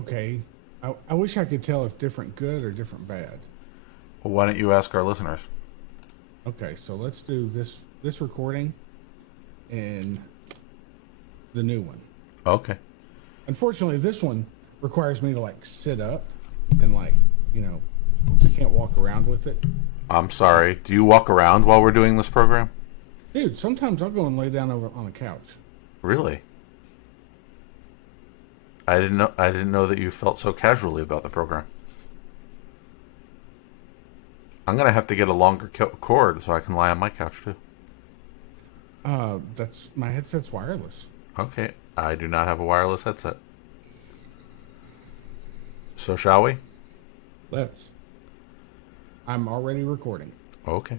Okay. I wish I could tell if different good or different bad. Well, why don't you ask our listeners? Okay, so let's do this recording and the new one. Okay. Unfortunately, this one requires me to like sit up and like, you know, I can't walk around with it. I'm sorry. Do you walk around while we're doing this program? Dude, sometimes I'll go and lay down over on a couch. Really? I didn't know that you felt so casually about the program. I'm gonna have to get a longer cord so I can lie on my couch too. That's my headset's wireless. Okay. I do not have a wireless headset. So shall we? Let's. I'm already recording. Okay.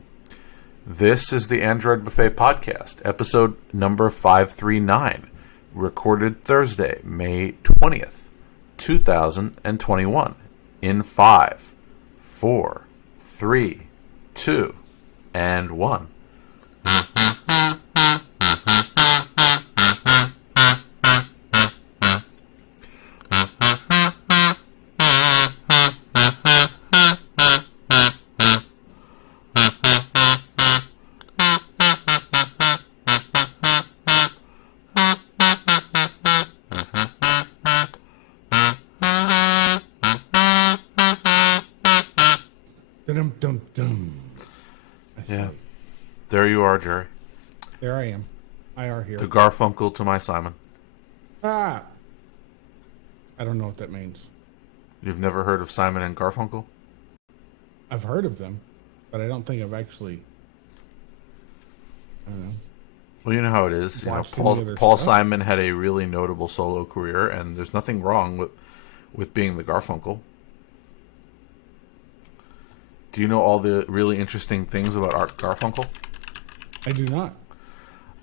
This is the Android Buffet Podcast, episode number 539, recorded Thursday, May 20th, 2021, in 5, 4, 3, 2, and 1. Dum dum dum. Yeah. There you are, Jerry. There I am. IR here. The Garfunkel to my Simon. Ah. I don't know what that means. You've never heard of Simon and Garfunkel? I've heard of them, but I don't think I've actually. I don't know. Well, you know how it is. You know, Watched any of their Paul stuff? Simon had a really notable solo career, and there's nothing wrong with being the Garfunkel. Do you know all the really interesting things about Art Garfunkel? I do not.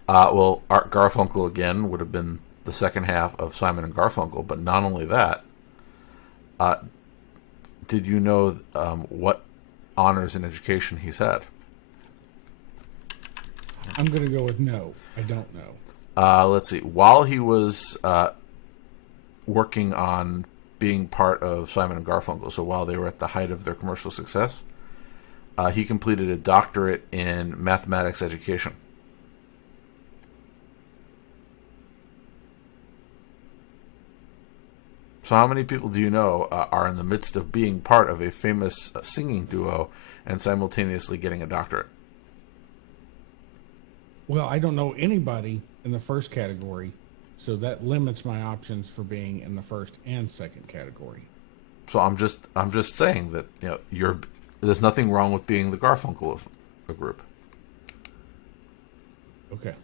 Well, Art Garfunkel, again, would have been the second half of Simon and Garfunkel, but not only that, did you know what honors in education he's had? I'm going to go with no. I don't know. Let's see. While he was working on being part of Simon and Garfunkel, so while they were at the height of their commercial success, he completed a doctorate in mathematics education. So how many people do you know are in the midst of being part of a famous singing duo and simultaneously getting a doctorate? Well, I don't know anybody in the first category, so that limits my options for being in the first and second category. So I'm just saying that, you know, there's nothing wrong with being the Garfunkel of a group. Okay.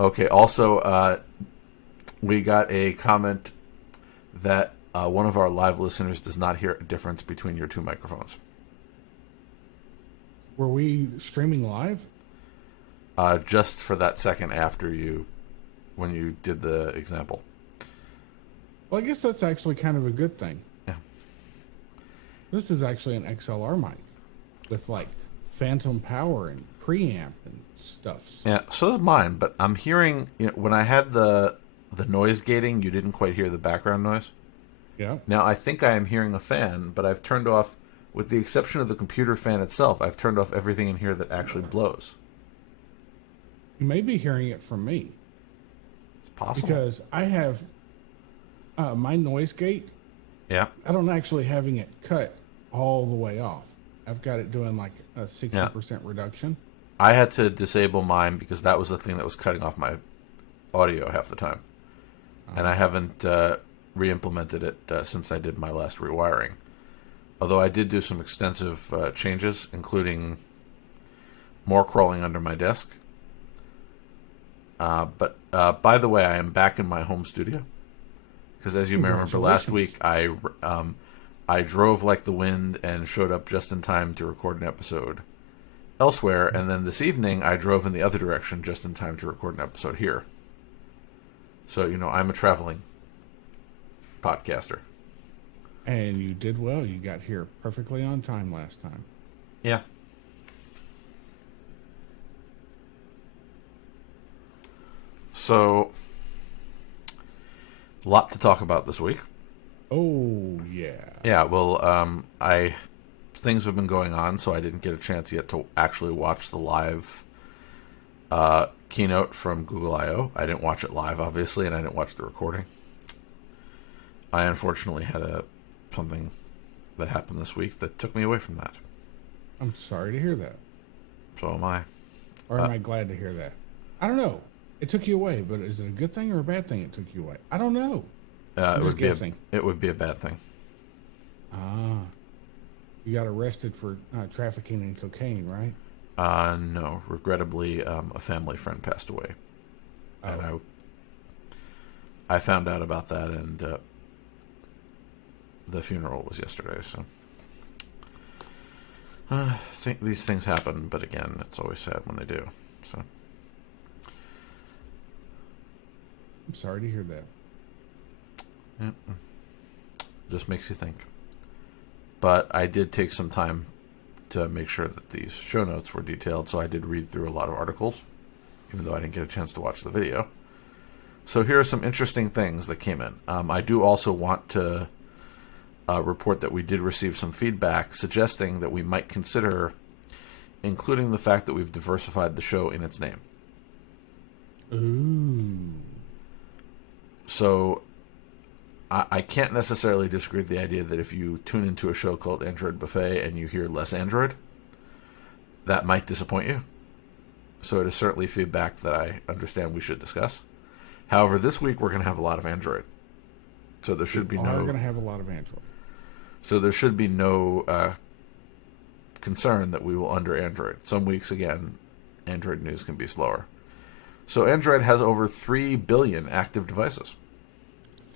Okay. Also, we got a comment that one of our live listeners does not hear a difference between your two microphones. Were we streaming live? Just for that second after when you did the example. Well, I guess that's actually kind of a good thing. Yeah. This is actually an XLR mic with like phantom power and preamp and stuff. Yeah, so is mine, but I'm hearing, you know, when I had the noise gating, you didn't quite hear the background noise. Yeah. Now I think I am hearing a fan, but I've turned off, with the exception of the computer fan itself, I've turned off everything in here that actually blows. You may be hearing it from me It's possible. because I have my noise gate. Yeah. I don't actually having it cut all the way off. I've got it doing like a 60% reduction. I had to disable mine because that was the thing that was cutting off my audio half the time. And I haven't re-implemented it since I did my last rewiring. Although I did do some extensive changes, including more crawling under my desk. But by the way, I am back in my home studio. Because as you may remember, last week I drove like the wind and showed up just in time to record an episode elsewhere. And then this evening, I drove in the other direction just in time to record an episode here. So, you know, I'm a traveling podcaster. And you did well. You got here perfectly on time last time. Yeah. So, A lot to talk about this week. Oh, yeah. Yeah, well, things have been going on, so I didn't get a chance yet to actually watch the live keynote from Google I/O. I didn't watch it live, obviously, and I didn't watch the recording. I unfortunately had something that happened this week that took me away from that. I'm sorry to hear that. So am I. Or am I glad to hear that? I don't know. It took you away, but is it a good thing or a bad thing it took you away? I don't know. It would be a bad thing. Ah. You got arrested for trafficking in cocaine, right? No. Regrettably, a family friend passed away. Oh. And I found out about that, and the funeral was yesterday, so I think these things happen, but again, it's always sad when they do. So I'm sorry to hear that. Just makes you think. But I did take some time to make sure that these show notes were detailed, so I did read through a lot of articles, even though I didn't get a chance to watch the video. So here are some interesting things that came in. I do also want to report that we did receive some feedback suggesting that we might consider including the fact that we've diversified the show in its name. Ooh. So I can't necessarily disagree with the idea that if you tune into a show called Android Buffet and you hear less Android, that might disappoint you. So it is certainly feedback that I understand we should discuss. However, this week we're going to have a lot of Android. So there should be no... We're going to have a lot of Android. So there should be no concern that we will under Android. Some weeks, again, Android news can be slower. So Android has over 3 billion active devices.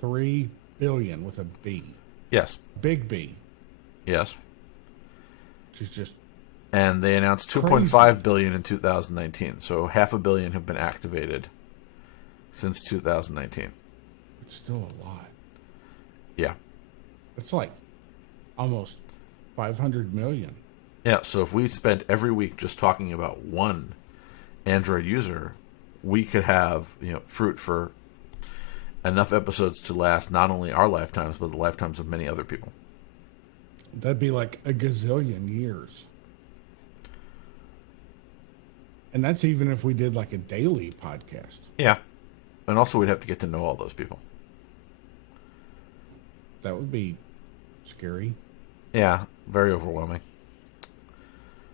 3 billion with a B. Yes. Big B. Yes. Which is just... And they announced 2.5 billion in 2019. So 500 million have been activated since 2019. It's still a lot. Yeah. It's like almost 500 million. Yeah, so if we spent every week just talking about one Android user, we could have, fruit for enough episodes to last not only our lifetimes, but the lifetimes of many other people. That'd be like a gazillion years. And that's even if we did like a daily podcast. Yeah. And also we'd have to get to know all those people. That would be scary. Yeah, very overwhelming.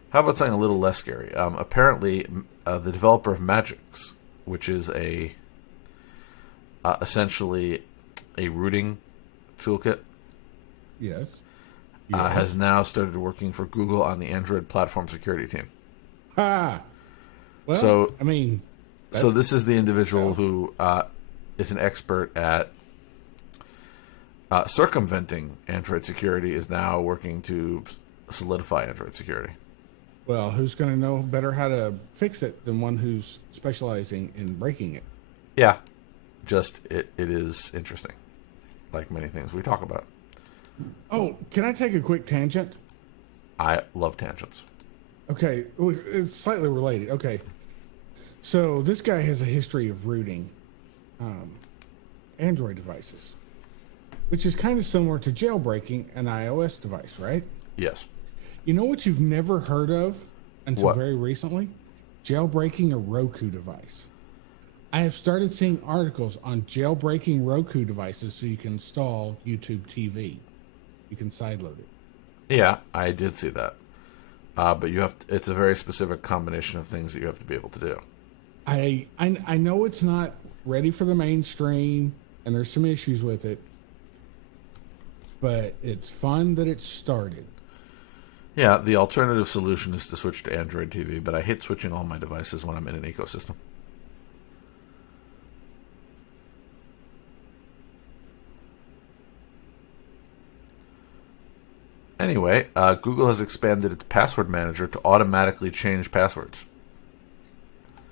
How about something a little less scary? Apparently, the developer of Magix, which is essentially a rooting toolkit, yes. Has now started working for Google on the Android platform security team. Ah, well, so I mean, so this is the individual who is an expert at circumventing Android security, is now working to solidify Android security. Well, who's going to know better how to fix it than one who's specializing in breaking it? Yeah, just it is interesting, like many things we talk about. Oh, can I take a quick tangent? I love tangents. Okay, it's slightly related. Okay, so this guy has a history of rooting Android devices, which is kind of similar to jailbreaking an iOS device, right? Yes. You know what you've never heard of until What? very recently? Jailbreaking a Roku device. I have started seeing articles on jailbreaking Roku devices so you can install YouTube TV. You can sideload it. Yeah, I did see that. But it's a very specific combination of things that you have to be able to do. I know it's not ready for the mainstream, and there's some issues with it, but it's fun that it started. Yeah, the alternative solution is to switch to Android TV, but I hate switching all my devices when I'm in an ecosystem. Anyway, Google has expanded its password manager to automatically change passwords.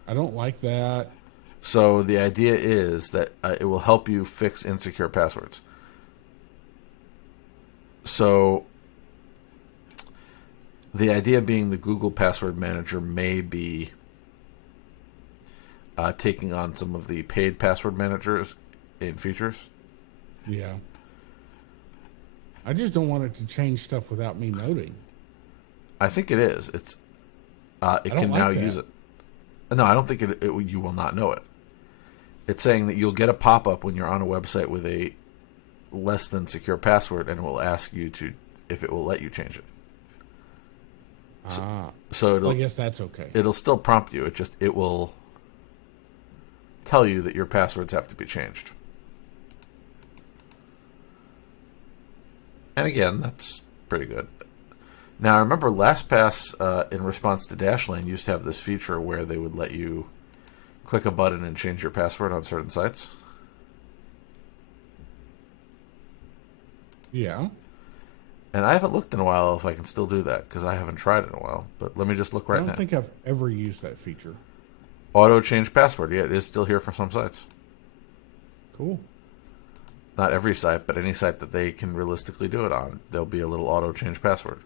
I don't like that. So the idea is that it will help you fix insecure passwords. So the idea being the Google Password Manager may be taking on some of the paid password managers in features. Yeah. I just don't want it to change stuff without me noting. I think it is. It can now use it. No, I don't think you will not know it. It's saying that you'll get a pop-up when you're on a website with a less than secure password, and it will ask you if it will let you change it. So I guess that's okay. It'll still prompt you. It will tell you that your passwords have to be changed. And again, that's pretty good. Now, I remember LastPass, in response to Dashlane, used to have this feature where they would let you click a button and change your password on certain sites. Yeah. And I haven't looked in a while if I can still do that, because I haven't tried it in a while. But let me just look right now. I don't think I've ever used that feature. Auto change password. Yeah, it is still here for some sites. Cool. Not every site, but any site that they can realistically do it on, there'll be a little auto change password.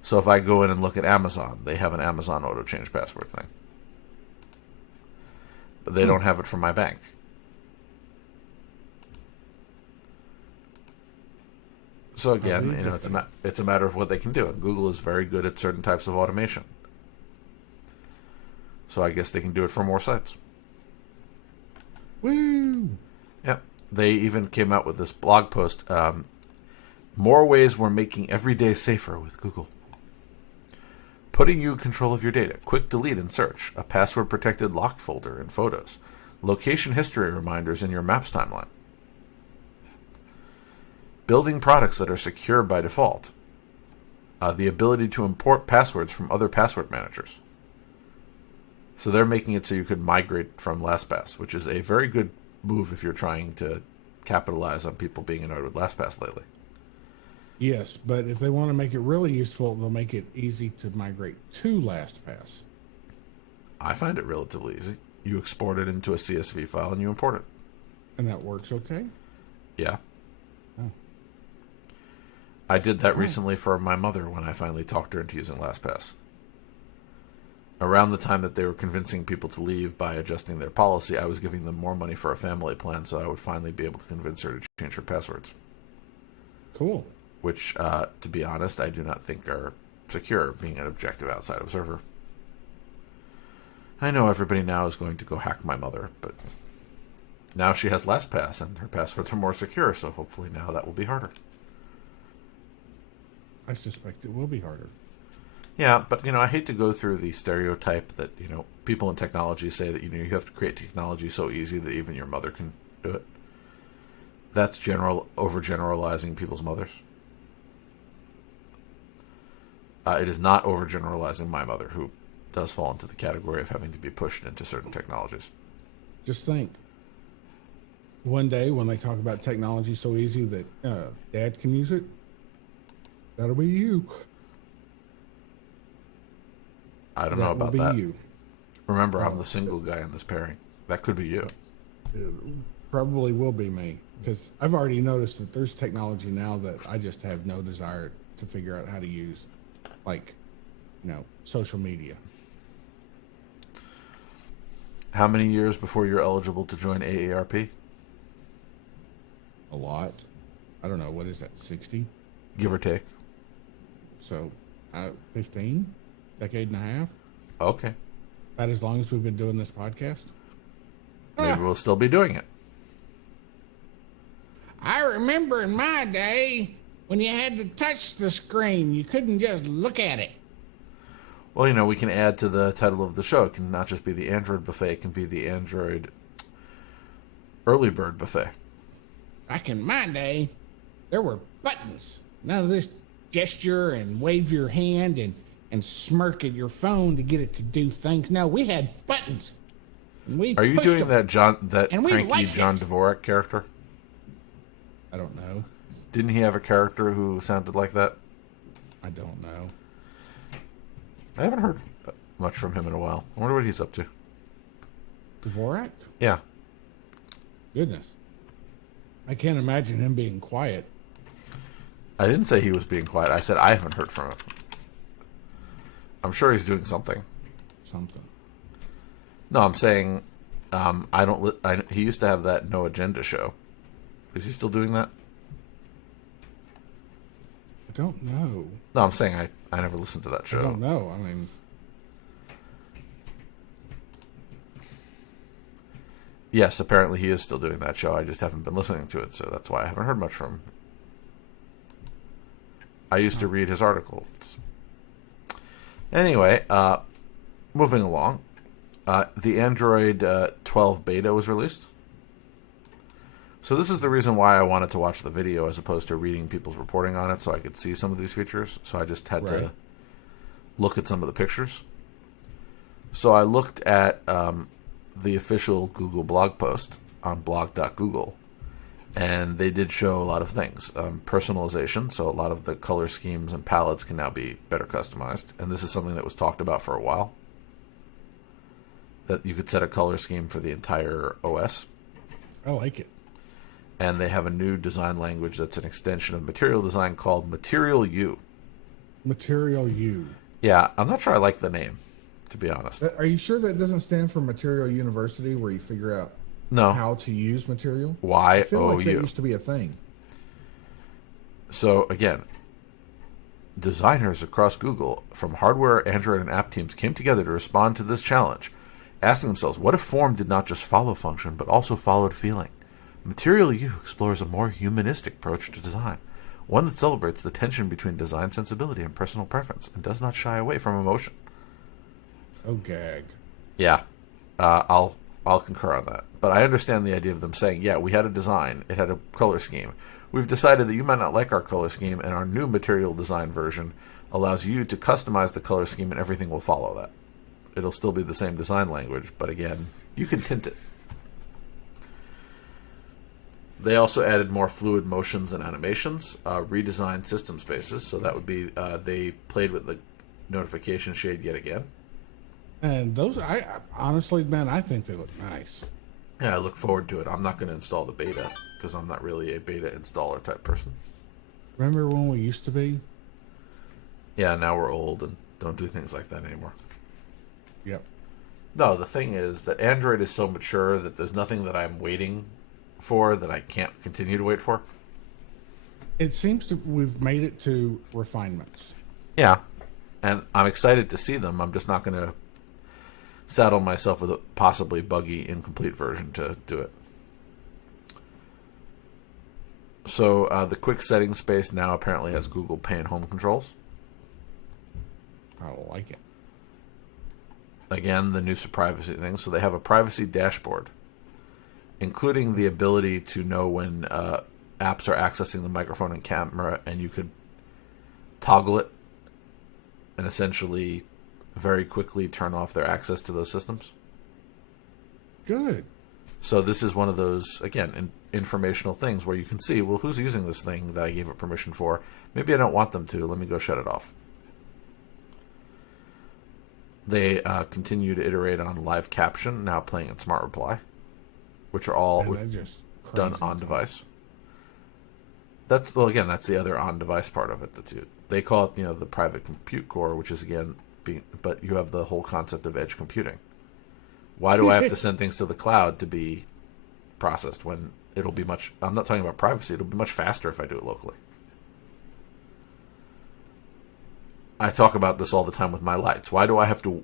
So if I go in and look at Amazon, they have an Amazon auto change password thing. But they don't have it for my bank. So again, it's a matter of what they can do. And Google is very good at certain types of automation. So I guess they can do it for more sites. Woo! Yep. They even came out with this blog post. More ways we're making every day safer with Google. Putting you in control of your data. Quick delete and search. A password-protected locked folder in Photos. Location history reminders in your Maps timeline. Building products that are secure by default. The ability to import passwords from other password managers. So they're making it so you could migrate from LastPass, which is a very good move if you're trying to capitalize on people being annoyed with LastPass lately. Yes, but if they want to make it really useful, they'll make it easy to migrate to LastPass. I find it relatively easy. You export it into a CSV file and you import it. And that works okay? Yeah. Oh. I did that recently for my mother when I finally talked her into using LastPass. Around the time that they were convincing people to leave by adjusting their policy, I was giving them more money for a family plan, so I would finally be able to convince her to change her passwords. Cool. Which, to be honest, I do not think are secure, being an objective outside observer. I know everybody now is going to go hack my mother, but now she has LastPass and her passwords are more secure, so hopefully now that will be harder. I suspect it will be harder. Yeah, but, I hate to go through the stereotype that, people in technology say that, you have to create technology so easy that even your mother can do it. That's overgeneralizing people's mothers. It is not overgeneralizing my mother, who does fall into the category of having to be pushed into certain technologies. Just think. One day when they talk about technology so easy that Dad can use it, that'll be you. I don't know about that. You. Remember, I'm the single guy in this pairing. That could be you. It probably will be me, because I've already noticed that there's technology now that I just have no desire to figure out how to use, like, social media. How many years before you're eligible to join AARP? A lot. I don't know. What is that, 60? Give or take. So, 15? Decade and a half? Okay. About as long as we've been doing this podcast? Maybe we'll still be doing it. I remember in my day when you had to touch the screen. You couldn't just look at it. Well, we can add to the title of the show. It can not just be the Android Buffet. It can be the Android Early Bird Buffet. Back in my day, there were buttons. None of this gesture and wave your hand and smirk at your phone to get it to do things. No, we had buttons. Are you doing that cranky John it. Dvorak character? I don't know. Didn't he have a character who sounded like that? I don't know. I haven't heard much from him in a while. I wonder what he's up to. Dvorak? Yeah. Goodness. I can't imagine him being quiet. I didn't say he was being quiet. I said I haven't heard from him. I'm sure he's doing something. Something. No, I'm saying he used to have that No Agenda show. Is he still doing that? I don't know. No, I'm saying I never listened to that show. I don't know. I mean, yes, apparently he is still doing that show. I just haven't been listening to it, so that's why I haven't heard much from him. I used to read his articles. Anyway, moving along. The Android 12 beta was released. So this is the reason why I wanted to watch the video as opposed to reading people's reporting on it so I could see some of these features. So I just had to look at some of the pictures. So I looked at the official Google blog post on blog.google, and they did show a lot of things. Personalization, so a lot of the color schemes and palettes can now be better customized, and this is something that was talked about for a while, that you could set a color scheme for the entire OS. I like it. And they have a new design language that's an extension of Material Design called Material U. Material U. Yeah, I'm not sure I like the name, to be honest. Are you sure that doesn't stand for Material University, where you figure out how to use material? I feel like that used to be a thing. So, again, designers across Google from hardware, Android, and app teams came together to respond to this challenge, asking themselves, what if form did not just follow function, but also followed feeling? Material U explores a more humanistic approach to design, one that celebrates the tension between design sensibility and personal preference, and does not shy away from emotion. Oh, gag. Yeah, I'll concur on that. But I understand the idea of them saying, yeah, we had a design, it had a color scheme. We've decided that you might not like our color scheme, and our new Material Design version allows you to customize the color scheme, and everything will follow that. It'll still be the same design language, but again, you can tint it. They also added more fluid motions and animations, redesigned system spaces. So that would be, they played with the notification shade yet again. And those, I honestly, man, I think they look nice. Yeah, I look forward to it. I'm not going to install the beta because I'm not really a beta installer type person. Remember when we used to be? Yeah, now we're old and don't do things like that anymore. Yep. No, the thing is that Android is so mature that there's nothing that I'm waiting for that I can't continue to wait for. It seems to we've made it to refinements. Yeah, and I'm excited to see them. I'm just not going to saddle myself with a possibly buggy, incomplete version to do it. So the quick settings space now apparently has Google Pay and Home controls. I don't like it. Again, the new privacy thing. So they have a privacy dashboard, including the ability to know when apps are accessing the microphone and camera, and you could toggle it and essentially very quickly turn off their access to those systems. Good. So this is one of those, again, informational things where you can see, well, who's using this thing that I gave it permission for? Maybe I don't want them to. Let me go shut it off. They continue to iterate on live caption, now playing in Smart Reply, which are all done on device. That's, well, again, that's the other on device part of it. They call it, the private compute core, which is again but you have the whole concept of edge computing. Why do I have to send things to the cloud to be processed when it'll be much? I'm not talking about privacy. It'll be much faster if I do it locally. I talk about this all the time with my lights. Why do I have to?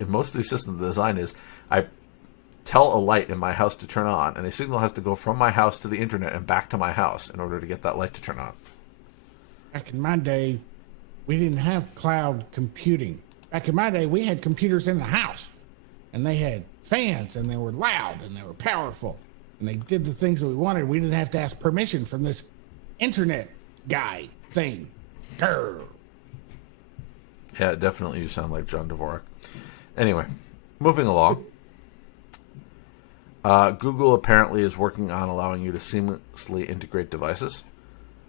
In most of these systems, the design is I tell a light in my house to turn on, and a signal has to go from my house to the internet and back to my house in order to get that light to turn on. Back in my day, we didn't have cloud computing. Back in my day, we had computers in the house, and they had fans, and they were loud, and they were powerful, and they did the things that we wanted. We didn't have to ask permission from this internet guy thing. Grr. Yeah, definitely you sound like John Dvorak. Anyway, moving along. Google apparently is working on allowing you to seamlessly integrate devices.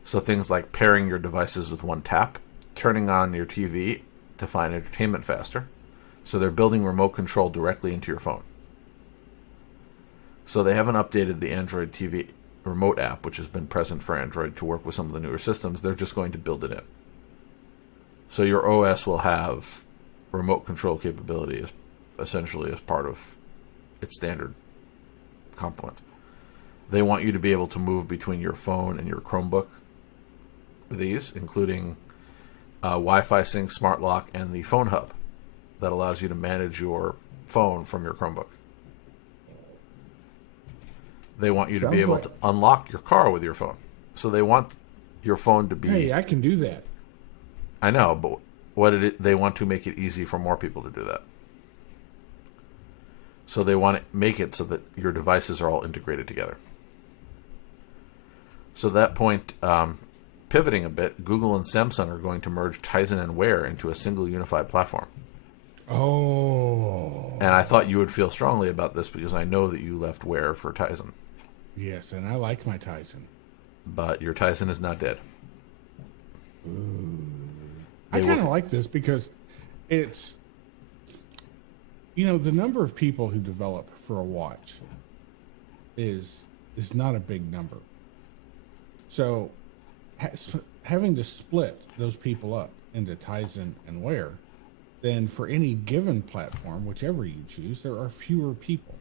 So things like pairing your devices with one tap, turning on your TV to find entertainment faster. So they're building remote control directly into your phone. So they haven't updated the Android TV remote app, which has been present for Android, to work with some of the newer systems. They're just going to build it in. So your OS will have remote control capability essentially as part of its standard complement. They want you to be able to move between your phone and your Chromebook with ease, including Wi-Fi sync, smart lock, and the phone hub that allows you to manage your phone from your Chromebook. They want you to be able to unlock your car with your phone. So they want your phone to be... Hey, I can do that. I know, but they want to make it easy for more people to do that. So they want to make it so that your devices are all integrated together. So at that point, pivoting a bit, Google and Samsung are going to merge Tizen and Wear into a single unified platform. Oh. And I thought you would feel strongly about this because I know that you left Wear for Tizen. Yes, and I like my Tizen. But your Tizen is not dead. I kind of like this because it's, the number of people who develop for a watch is not a big number. So having to split those people up into Tizen and Wear, then for any given platform, whichever you choose, there are fewer people.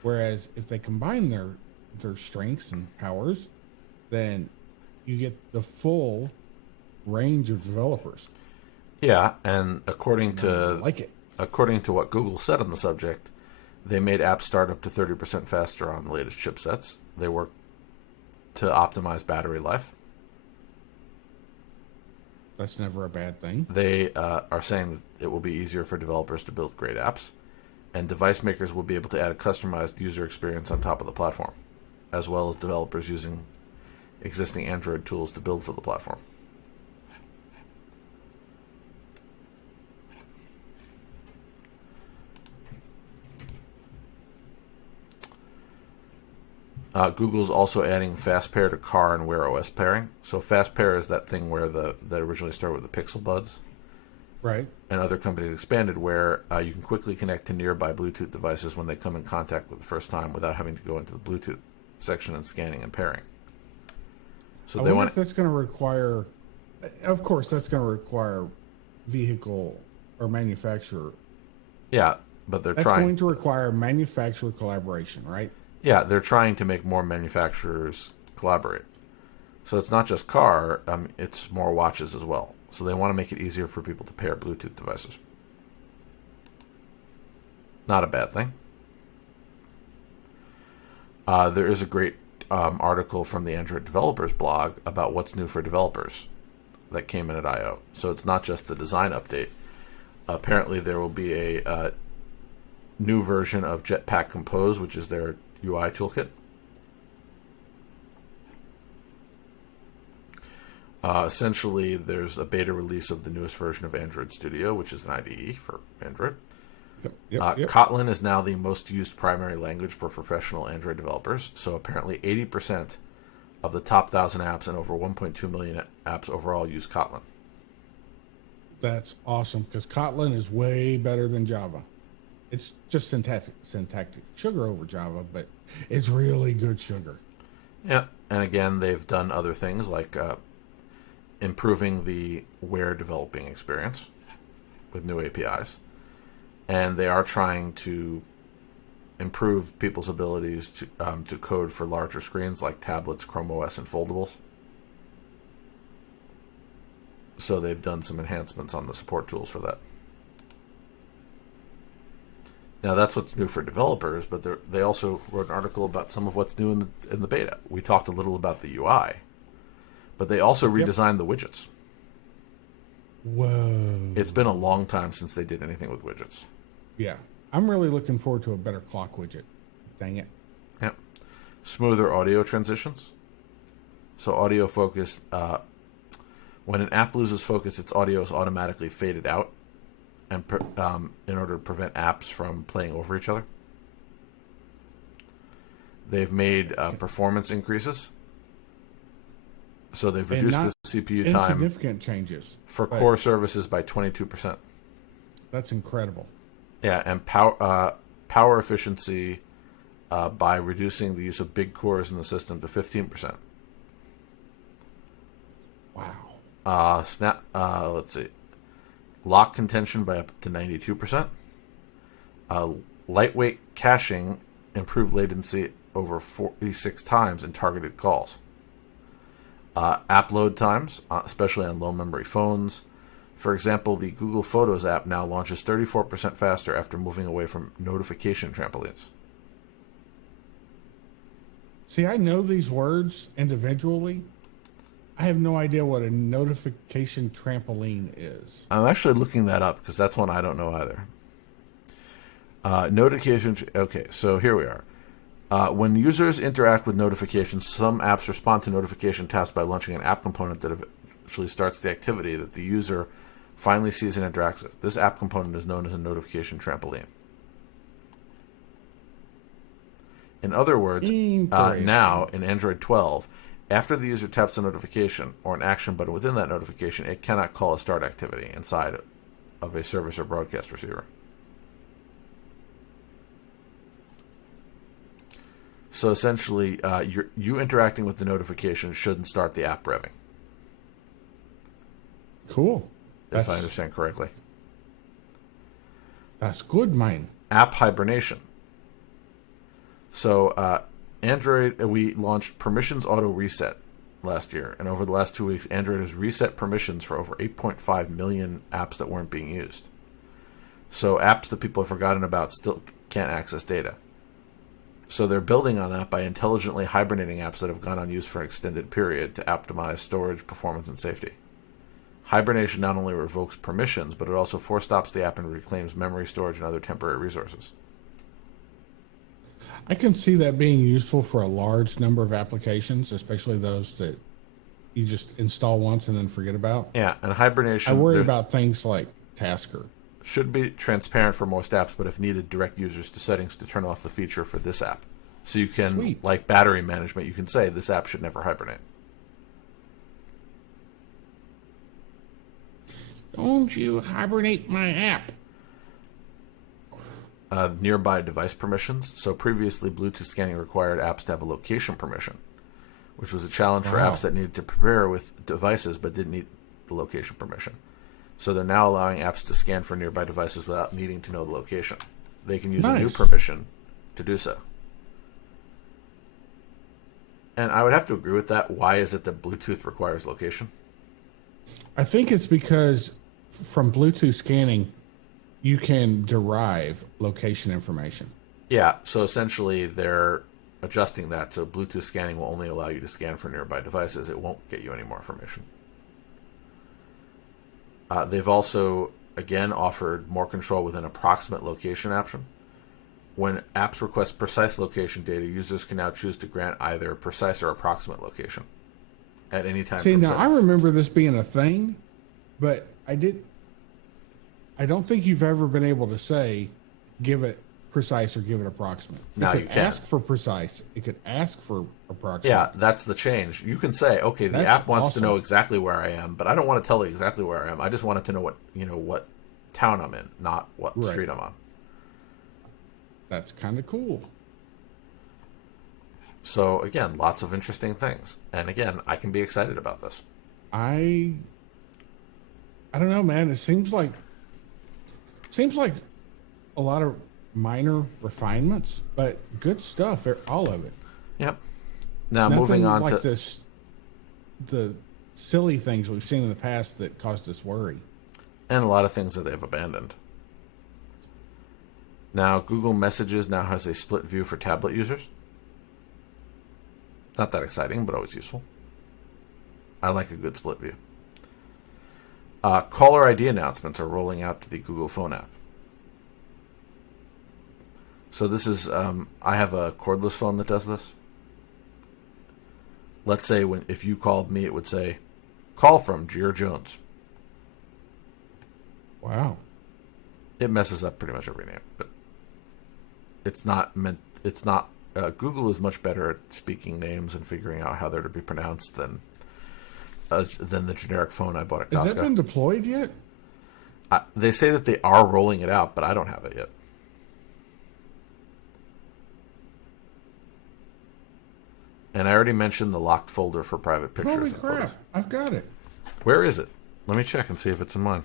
Whereas if they combine their strengths and powers, then you get the full range of developers. Yeah, and according to what Google said on the subject, they made apps start up to 30% faster on the latest chipsets. They work to optimize battery life. That's never a bad thing. They are saying that it will be easier for developers to build great apps, and device makers will be able to add a customized user experience on top of the platform, as well as developers using existing Android tools to build for the platform. Google's also adding Fast Pair to car and Wear OS pairing. So Fast Pair is that thing where that originally started with the Pixel Buds. Right. And other companies expanded where you can quickly connect to nearby Bluetooth devices when they come in contact with the first time without having to go into the Bluetooth section and scanning and pairing. So I wonder if that's going to require, of course, that's going to require vehicle or manufacturer. Yeah, but that's going to require manufacturer collaboration, right? Yeah, they're trying to make more manufacturers collaborate. So it's not just car, it's more watches as well. So they want to make it easier for people to pair Bluetooth devices. Not a bad thing. There is a great article from the Android developers blog about what's new for developers that came in at I/O. So it's not just the design update. Apparently there will be a new version of Jetpack Compose, which is their UI toolkit. Essentially, there's a beta release of the newest version of Android Studio, which is an IDE for Android. Yep. Kotlin is now the most used primary language for professional Android developers. So apparently 80% of the top 1,000 apps and over 1.2 million apps overall use Kotlin. That's awesome, because Kotlin is way better than Java. It's just syntactic sugar over Java, but it's really good sugar. Yeah, and again, they've done other things like improving the Wear developing experience with new APIs. And they are trying to improve people's abilities to code for larger screens like tablets, Chrome OS, and foldables. So they've done some enhancements on the support tools for that. Now that's what's new for developers, but they also wrote an article about some of what's new in the beta. We talked a little about the UI, but they also redesigned the widgets. Whoa. It's been a long time since they did anything with widgets. Yeah. I'm really looking forward to a better clock widget. Dang it. Yep. Smoother audio transitions. So audio focus, when an app loses focus, its audio is automatically faded out and in order to prevent apps from playing over each other. They've made performance increases. So they've reduced the CPU time. Significant changes for core services by 22%. That's incredible. Yeah, and power efficiency by reducing the use of big cores in the system to 15%. Wow. Let's see. Lock contention by up to 92%. Lightweight caching, improved latency over 46 times in targeted calls. App load times, especially on low memory phones. For example, the Google Photos app now launches 34% faster after moving away from notification trampolines. See, I know these words individually. I have no idea what a notification trampoline is. I'm actually looking that up because that's one I don't know either. Notification. Okay, so here we are. When users interact with notifications, some apps respond to notification tasks by launching an app component that eventually starts the activity that the user finally sees and interacts with. This app component is known as a notification trampoline. In other words, now in Android 12, after the user taps a notification or an action button within that notification, it cannot call a start activity inside of a service or broadcast receiver. So essentially, you interacting with the notification shouldn't start the app revving. Cool. If I understand correctly. That's good, man. App hibernation. So Android, we launched permissions auto reset last year. And over the last 2 weeks, Android has reset permissions for over 8.5 million apps that weren't being used. So apps that people have forgotten about still can't access data. So they're building on that by intelligently hibernating apps that have gone unused for an extended period to optimize storage, performance, and safety. Hibernation not only revokes permissions, but it also force stops the app and reclaims memory, storage, and other temporary resources. I can see that being useful for a large number of applications, especially those that you just install once and then forget about. Yeah, and hibernation... I worry about things like Tasker. Should be transparent for most apps, but if needed, direct users to settings to turn off the feature for this app. So you can, like battery management, you can say this app should never hibernate. Don't you hibernate my app. Nearby device permissions. So previously, Bluetooth scanning required apps to have a location permission, which was a challenge for apps that needed to prepare with devices but didn't need the location permission. So they're now allowing apps to scan for nearby devices without needing to know the location. They can use a new permission to do so. And I would have to agree with that. Why is it that Bluetooth requires location? I think it's because from Bluetooth scanning, you can derive location information. Yeah, so essentially they're adjusting that. So Bluetooth scanning will only allow you to scan for nearby devices. It won't get you any more information. They've also, again, offered more control with an approximate location option. When apps request precise location data, users can now choose to grant either precise or approximate location at any time. See, now I remember this being a thing, but I don't think you've ever been able to say, give it precise or give it approximate. Now you can ask for precise. It could ask for approximate. Yeah, that's the change. You can say, okay, the app wants to know exactly where I am, but I don't want to tell it exactly where I am. I just want it to know what town I'm in, not what street I'm on. That's kind of cool. So again, lots of interesting things, and again, I can be excited about this. I don't know, man. It seems like a lot of minor refinements, but good stuff. All of it. Yep. Now Nothing moving on like to the silly things we've seen in the past that caused us worry, and a lot of things that they've abandoned. Now Google Messages now has a split view for tablet users. Not that exciting, but always useful. I like a good split view. Caller ID announcements are rolling out to the Google Phone app. So this is, I have a cordless phone that does this. Let's say if you called me, it would say, call from Gier Jones. Wow. It messes up pretty much every name, but Google is much better at speaking names and figuring out how they're to be pronounced than the generic phone I bought at Costco. Has that been deployed yet? They say that they are rolling it out, but I don't have it yet. And I already mentioned the locked folder for private pictures. Holy crap, I've got it. Where is it? Let me check and see if it's in mine.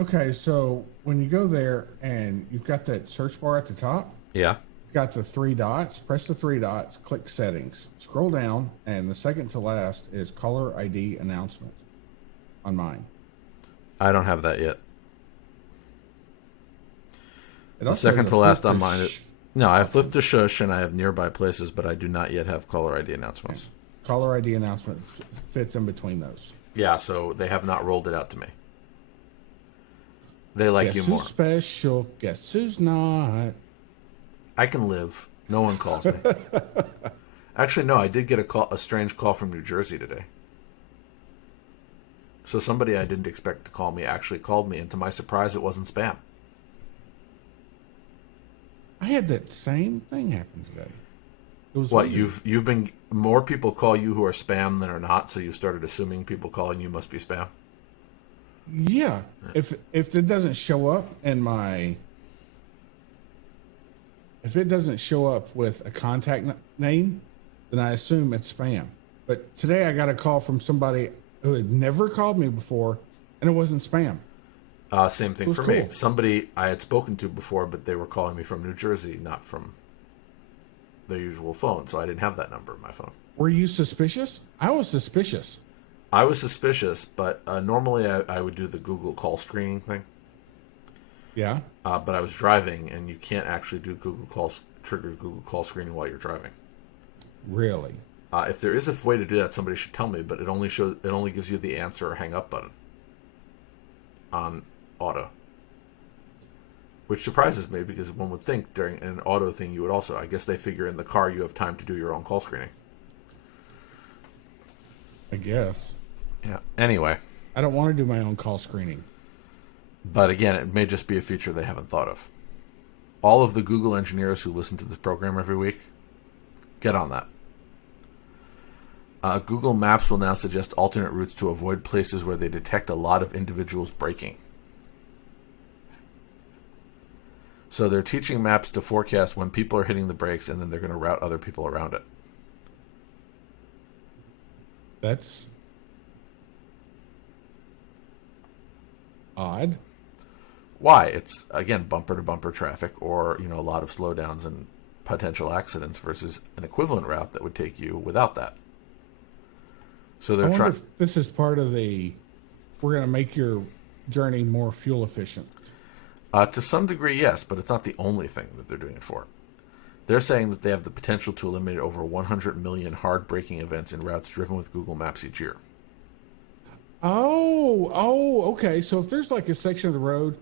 Okay, so when you go there and you've got that search bar at the top. Yeah. got the 3 dots. Press the 3 dots, click settings, scroll down, and the second to last is caller ID announcement on mine. I don't have that yet. The second to last on mine. No, I have flipped to shush and I have nearby places, but I do not yet have caller ID announcements. Okay. Caller ID announcement fits in between those. Yeah, so they have not rolled it out to me. They like Guess you more. Who's special? Guess who's not? I can live. No one calls me. Actually, no, I did get a strange call from New Jersey today. So somebody I didn't expect to call me actually called me, and to my surprise, it wasn't spam. I had that same thing happen today. It was what weird. You've been more people call you who are spam than are not, so you started assuming people calling you must be spam. Yeah. If it doesn't show up in my, if it doesn't show up with a contact name, then I assume it's spam. But today I got a call from somebody who had never called me before, and it wasn't spam. Same thing for me. Somebody I had spoken to before, but they were calling me from New Jersey, not from their usual phone, so I didn't have that number in my phone. Were you suspicious? I was suspicious. I was suspicious, but normally I would do the Google call screening thing. Yeah. But I was driving, and you can't actually do trigger Google call screening while you're driving. Really? If there is a way to do that, somebody should tell me. But it only gives you the answer or hang up button on auto, which surprises me because one would think during an auto thing you would also. I guess they figure in the car you have time to do your own call screening. I guess. Yeah. Anyway, I don't want to do my own call screening. But again, it may just be a feature they haven't thought of. All of the Google engineers who listen to this program every week, get on that. Google Maps will now suggest alternate routes to avoid places where they detect a lot of individuals braking. So they're teaching maps to forecast when people are hitting the brakes, and then they're going to route other people around it. That's odd. Why? It's, again, bumper-to-bumper traffic or, a lot of slowdowns and potential accidents versus an equivalent route that would take you without that. So they're trying. This is part of we're going to make your journey more fuel efficient. To some degree, yes, but it's not the only thing that they're doing it for. They're saying that they have the potential to eliminate over 100 million hard braking events in routes driven with Google Maps each year. Oh, okay. So if there's like a section of the road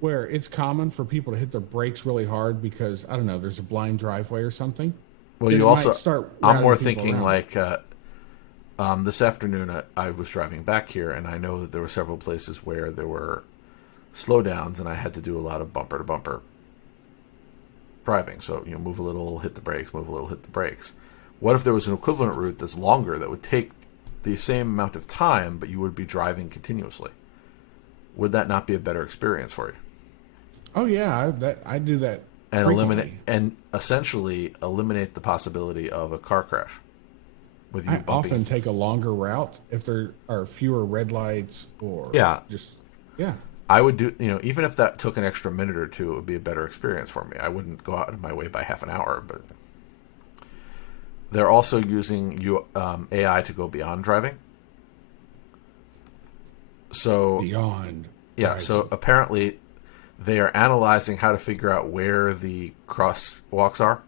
where it's common for people to hit their brakes really hard because, I don't know, there's a blind driveway or something. Well, you also, I'm more thinking like this afternoon I was driving back here, and I know that there were several places where there were slowdowns, and I had to do a lot of bumper-to-bumper driving. So, move a little, hit the brakes, move a little, hit the brakes. What if there was an equivalent route that's longer that would take the same amount of time, but you would be driving continuously? Would that not be a better experience for you? Oh yeah, I do that. And essentially eliminate the possibility of a car crash. With you I often take a longer route if there are fewer red lights or I would do, even if that took an extra minute or two, it would be a better experience for me. I wouldn't go out of my way by half an hour, but they're also using AI to go beyond driving. So beyond. Yeah. Driving. So apparently they are analyzing how to figure out where the crosswalks are,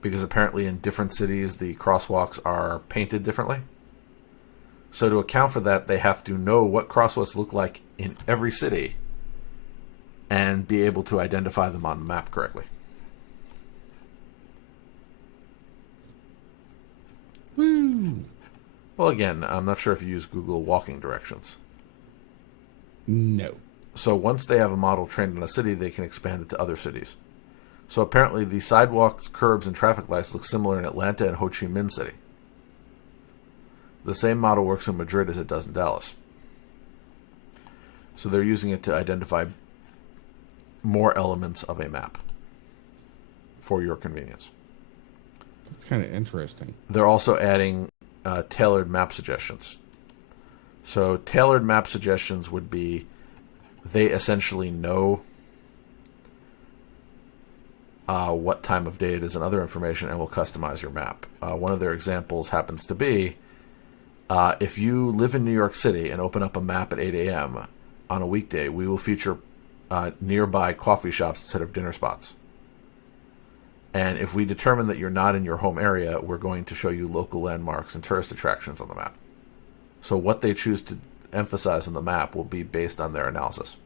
because apparently in different cities the crosswalks are painted differently. So to account for that, they have to know what crosswalks look like in every city and be able to identify them on the map correctly. Woo! Well, again, I'm not sure if you use Google walking directions. No. So once they have a model trained in a city, they can expand it to other cities. So apparently the sidewalks, curbs, and traffic lights look similar in Atlanta and Ho Chi Minh City. The same model works in Madrid as it does in Dallas. So they're using it to identify more elements of a map for your convenience. That's kind of interesting. They're also adding tailored map suggestions. So tailored map suggestions would be, they essentially know what time of day it is and other information, and will customize your map. One of their examples happens to be if you live in New York City and open up a map at 8 a.m. on a weekday, we will feature nearby coffee shops instead of dinner spots. And if we determine that you're not in your home area, we're going to show you local landmarks and tourist attractions on the map. So what they choose to emphasize on the map will be based on their analysis.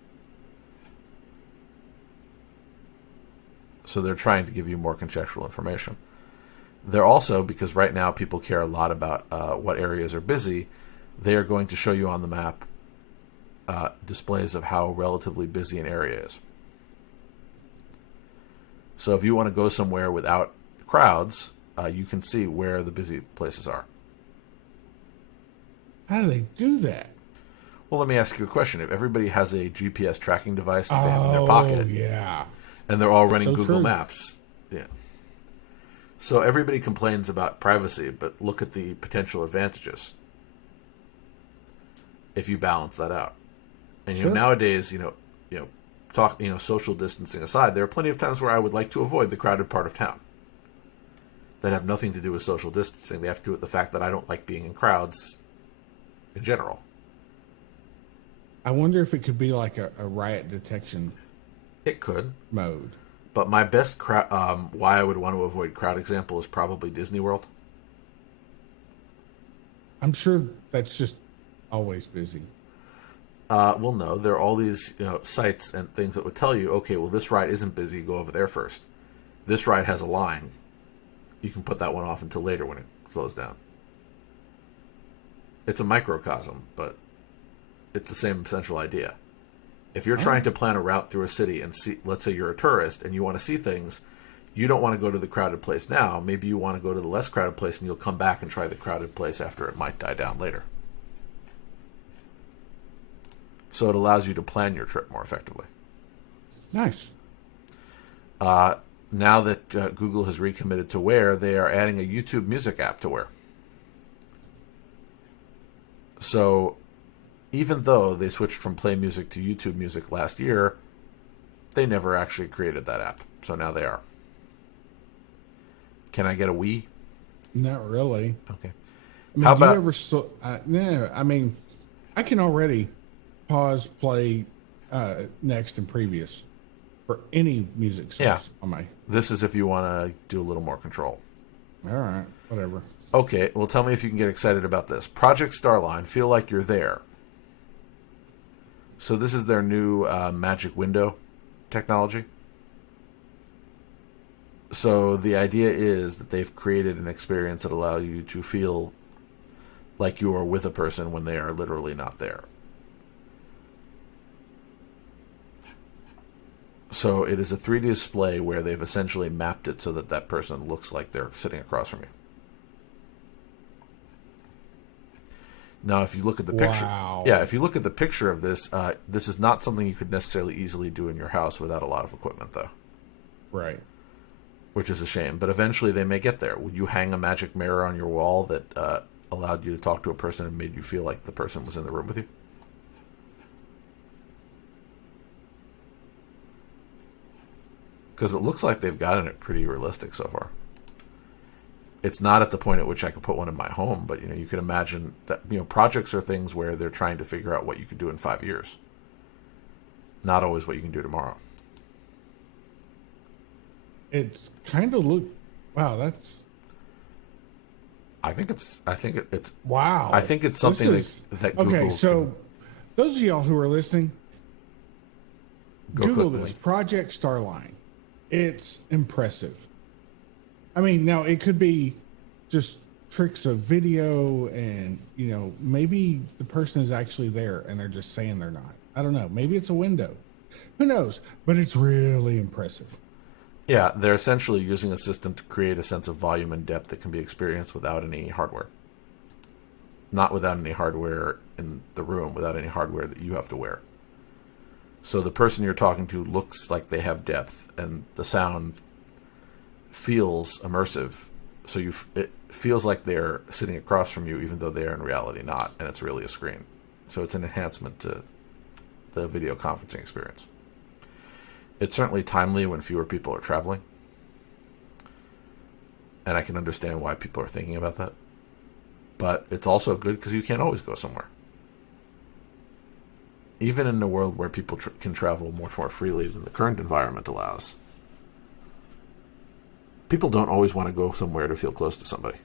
So they're trying to give you more contextual information. They're also, because right now people care a lot about what areas are busy, they are going to show you on the map displays of how relatively busy an area is. So if you want to go somewhere without crowds, you can see where the busy places are. How do they do that? Well, let me ask you a question. If everybody has a GPS tracking device that they have in their pocket, yeah, and they're all running So Google true. Maps, yeah. So everybody complains about privacy, but look at the potential advantages if you balance that out. And Sure. nowadays, social distancing aside, there are plenty of times where I would like to avoid the crowded part of town that have nothing to do with social distancing. They have to do with the fact that I don't like being in crowds in general. I wonder if it could be like a riot detection It could, mode. but my best why I would want to avoid crowd example is probably Disney World. I'm sure that's just always busy. Well, no, there are all these sites and things that would tell you, okay, well, this ride isn't busy, go over there first. This ride has a line. You can put that one off until later when it slows down. It's a microcosm, but it's the same essential idea. If you're trying to plan a route through a city and see, let's say you're a tourist and you want to see things, you don't want to go to the crowded place now. Maybe you want to go to the less crowded place and you'll come back and try the crowded place after it might die down later. So it allows you to plan your trip more effectively. Nice. Now that Google has recommitted to Wear, they are adding a YouTube Music app to Wear. So even though they switched from Play Music to YouTube Music last year, they never actually created that app. So now they are. Can I get a Wii? Not really. Okay. I mean, How do about- you ever no, I mean, I can already pause, play next and previous for any music source Yeah. on my. This is if you want to do a little more control. All right, whatever. Okay, well, tell me if you can get excited about this. Project Starline, Feel Like You're There. So this is their new magic window technology. So the idea is that they've created an experience that allows you to feel like you are with a person when they are literally not there. So it is a 3D display where they've essentially mapped it so that that person looks like they're sitting across from you. Now, if you look at the picture, Wow. if you look at the picture of this, this is not something you could necessarily easily do in your house without a lot of equipment, though, Right. which is a shame. But eventually, they may get there. Would you hang a magic mirror on your wall that allowed you to talk to a person and made you feel like the person was in the room with you? Because it looks like they've gotten it pretty realistic so far. It's not at the point at which I could put one in my home, but you can imagine that projects are things where they're trying to figure out what you can do in 5 years, not always what you can do tomorrow. It's kind of wow. That's I think it's wow. I think it's This something is- that Google Okay, so those of y'all who are listening, Go Google quickly. this Project Starline. It's impressive. I mean, now it could be just tricks of video, and maybe the person is actually there and they're just saying they're not. I don't know. Maybe it's a window. Who knows? But it's really impressive. Yeah, they're essentially using a system to create a sense of volume and depth that can be experienced without any hardware. Not without any hardware in the room, without any hardware that you have to wear. So the person you're talking to looks like they have depth, and the sound feels immersive. So it feels like they're sitting across from you, even though they are in reality not, and it's really a screen. So it's an enhancement to the video conferencing experience. It's certainly timely when fewer people are traveling. And I can understand why people are thinking about that. But it's also good because you can't always go somewhere. Even in a world where people can travel much more freely than the current environment allows, people don't always want to go somewhere to feel close to somebody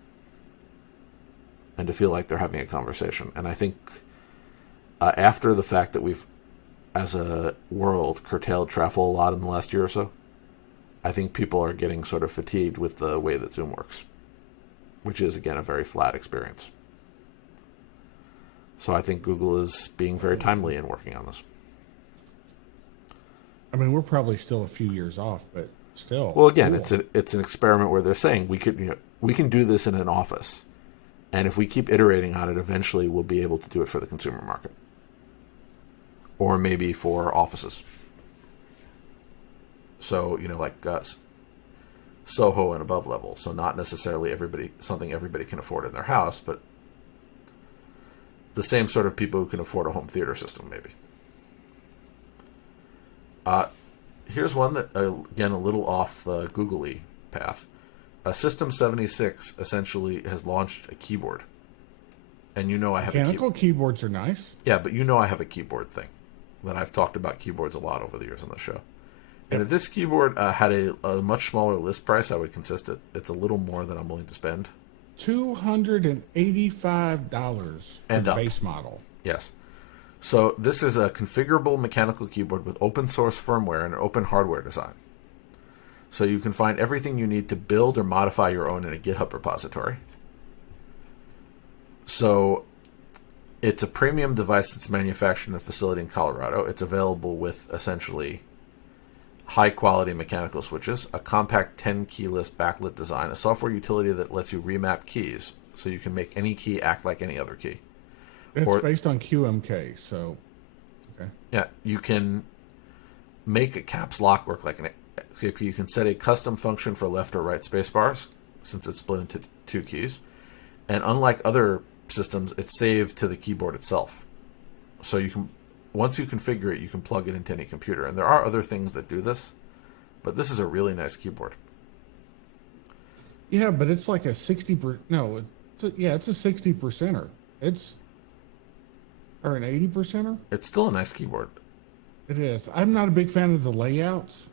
and to feel like they're having a conversation. And I think after the fact that we've, as a world, curtailed travel a lot in the last year or so, I think people are getting sort of fatigued with the way that Zoom works, which is, again, a very flat experience. So I think Google is being very timely in working on this. I mean, we're probably still a few years off, but still. Well, again, cool. it's an experiment where they're saying we can do this in an office, and if we keep iterating on it, eventually we'll be able to do it for the consumer market, or maybe for offices. So like Soho and above level. So not necessarily something everybody can afford in their house, but the same sort of people who can afford a home theater system, maybe. Here's one that, again, a little off the Google-y path. System 76 essentially has launched a keyboard. And I have mechanical keyboards are nice. Yeah, but I have a keyboard thing. That I've talked about keyboards a lot over the years on the show. And if this keyboard had a much smaller list price, I would consist it. It's a little more than I'm willing to spend. $285 and for the base model. Yes. So this is a configurable mechanical keyboard with open source firmware and an open hardware design. So you can find everything you need to build or modify your own in a GitHub repository. So it's a premium device that's manufactured in a facility in Colorado. It's available with essentially high-quality mechanical switches, a compact 10-keyless backlit design, a software utility that lets you remap keys so you can make any key act like any other key. It's based on QMK, so... Okay. Yeah, you can make a caps lock work like an... You can set a custom function for left or right space bars, since it's split into 2 keys. And unlike other systems, it's saved to the keyboard itself. So you can... Once you configure it, you can plug it into any computer. And there are other things that do this, but this is a really nice keyboard. Yeah, but it's like a 60%. No, it's a 60%er. Or an 80%er. It's still a nice keyboard. It is. I'm not a big fan of the layouts.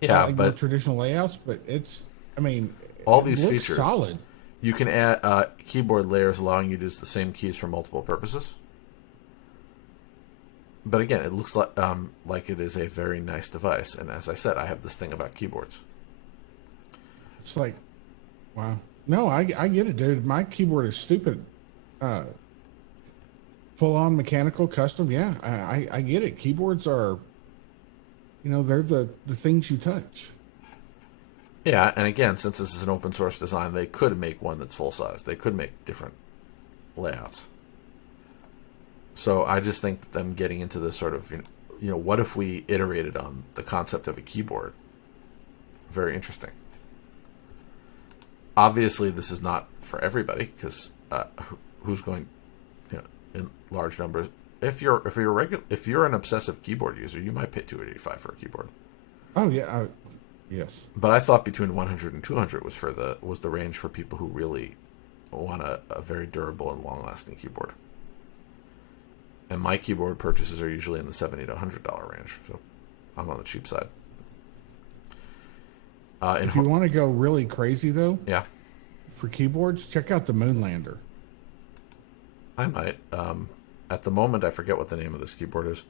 Yeah, like but traditional layouts, but all these features. Solid. You can add keyboard layers, allowing you to use the same keys for multiple purposes. But again, it looks like it is a very nice device. And as I said, I have this thing about keyboards. It's like, wow. No, I get it, dude. My keyboard is stupid. Full-on mechanical custom. Yeah, I get it. Keyboards are, they're the things you touch. Yeah, and again, since this is an open source design, they could make one that's full-size. They could make different layouts. So I just think them getting into this sort of, what if we iterated on the concept of a keyboard? Very interesting. Obviously, this is not for everybody because who's going, in large numbers. If you're an obsessive keyboard user, you might pay $285 for a keyboard. Oh yeah, yes. But I thought between 100 and 200 was the range for people who really want a very durable and long-lasting keyboard. And my keyboard purchases are usually in the $70 to $100 range, so I'm on the cheap side. If you want to go really crazy, though, yeah, for keyboards, check out the Moonlander. I might. At the moment, I forget what the name of this keyboard is,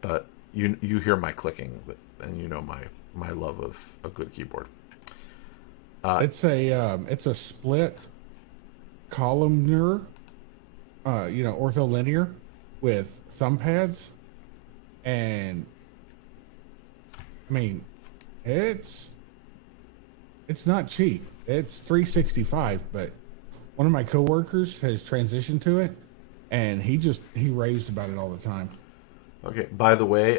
but you hear my clicking, and my love of a good keyboard. It's a split columnar. Ortholinear with thumb pads, and it's not cheap. It's $365, but one of my coworkers has transitioned to it, and he raves about it all the time. Okay. By the way,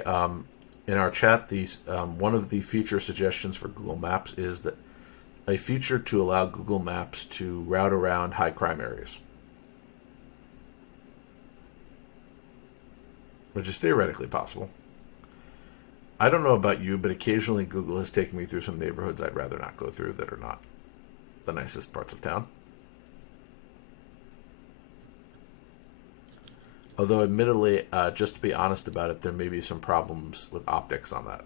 in our chat, one of the feature suggestions for Google Maps is that a feature to allow Google Maps to route around high crime areas, which is theoretically possible. I don't know about you, but occasionally Google has taken me through some neighborhoods I'd rather not go through that are not the nicest parts of town. Although, admittedly, just to be honest about it, there may be some problems with optics on that.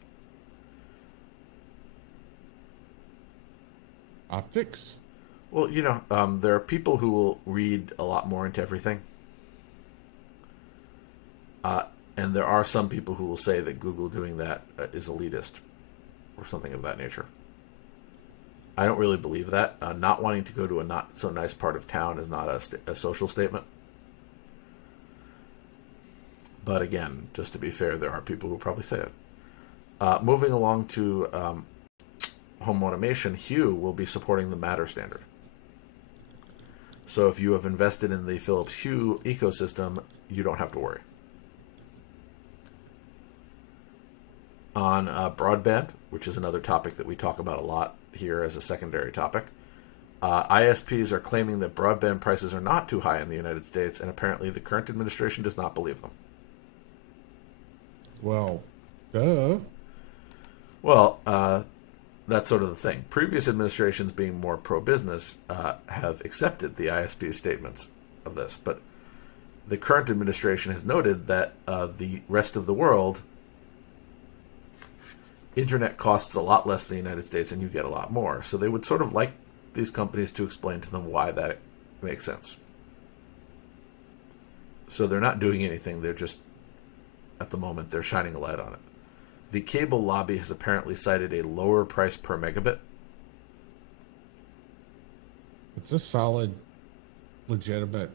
Optics? Well, there are people who will read a lot more into everything. And there are some people who will say that Google doing that is elitist or something of that nature. I don't really believe that. Not wanting to go to a not so nice part of town is not a social statement. But again, just to be fair, there are people who probably say it. Moving along to home automation, Hue will be supporting the Matter standard. So if you have invested in the Philips Hue ecosystem, you don't have to worry. On broadband, which is another topic that we talk about a lot here as a secondary topic, ISPs are claiming that broadband prices are not too high in the United States, and apparently the current administration does not believe them. Well, duh. Well, that's sort of the thing. Previous administrations, being more pro-business, have accepted the ISP's statements of this. But the current administration has noted that the rest of the world, internet costs a lot less in the United States and you get a lot more. So they would sort of like these companies to explain to them why that makes sense. So they're not doing anything. They're just, at the moment, they're shining a light on it. The cable lobby has apparently cited a lower price per megabit. It's a solid, legitimate,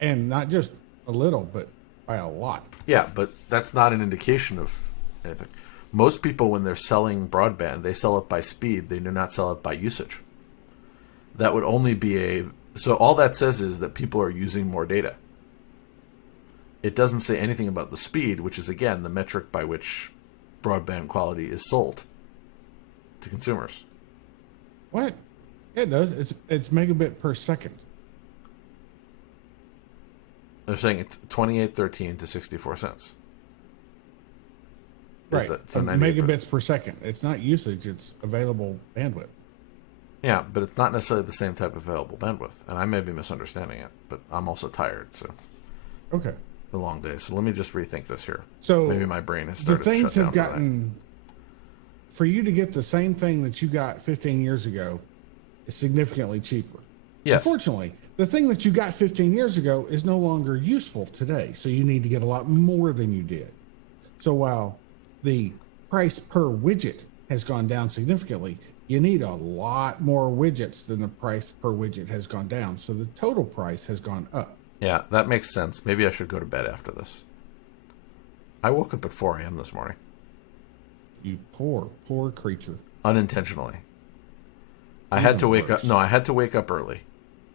and not just a little, but by a lot. Yeah, but that's not an indication of anything. Most people, when they're selling broadband, they sell it by speed. They do not sell it by usage. That would only be so all that says is that people are using more data. It doesn't say anything about the speed, which is, again, the metric by which broadband quality is sold to consumers. What? It does. It's megabit per second. They're saying it's 28.13 to 64 cents. Right. So megabits per second. It's not usage. It's available bandwidth. Yeah, but it's not necessarily the same type of available bandwidth. And I may be misunderstanding it, but I'm also tired, so. Okay. A long day. So let me just rethink this here. So maybe my brain has started the things to shut have down gotten for you to get the same thing that you got 15 years ago is significantly cheaper. Yes. Unfortunately, the thing that you got 15 years ago is no longer useful today. So you need to get a lot more than you did. So while the price per widget has gone down significantly, you need a lot more widgets than the price per widget has gone down. So the total price has gone up. Yeah, that makes sense. Maybe I should go to bed after this. I woke up at 4 a.m. this morning. You poor, poor creature. Unintentionally. I had to wake up. No, I had to wake up early.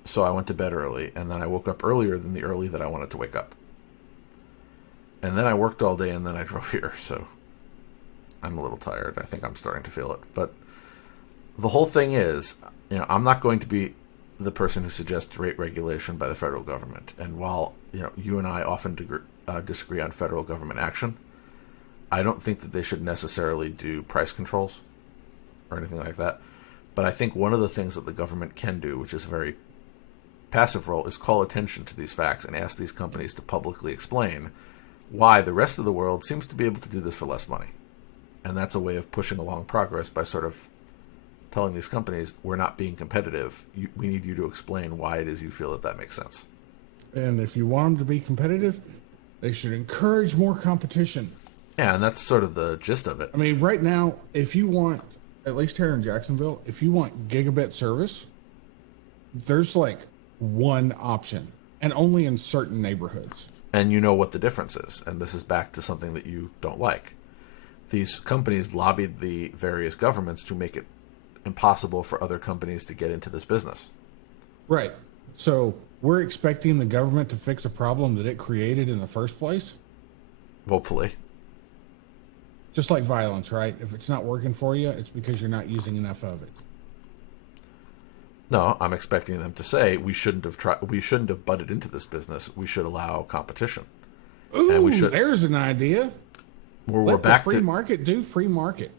So I went to bed early, and then I woke up earlier than the early that I wanted to wake up. And then I worked all day, and then I drove here, so I'm a little tired. I think I'm starting to feel it. But the whole thing is, I'm not going to be the person who suggests rate regulation by the federal government. And while you and I often disagree on federal government action, I don't think that they should necessarily do price controls or anything like that. But I think one of the things that the government can do, which is a very passive role, is call attention to these facts and ask these companies to publicly explain why the rest of the world seems to be able to do this for less money. And that's a way of pushing along progress by sort of telling these companies, we're not being competitive. We need you to explain why it is you feel that makes sense. And if you want them to be competitive, they should encourage more competition. Yeah, and that's sort of the gist of it. I mean, right now, if you want, at least here in Jacksonville, if you want gigabit service, there's like one option, and only in certain neighborhoods. And you know what the difference is. And this is back to something that you don't like. These companies lobbied the various governments to make it impossible for other companies to get into this business. Right. So we're expecting the government to fix a problem that it created in the first place? Hopefully. Just like violence, right? If it's not working for you, it's because you're not using enough of it. No, I'm expecting them to say we shouldn't have butted into this business. We should allow competition. Ooh, and there's an idea. We're back to free market do free market.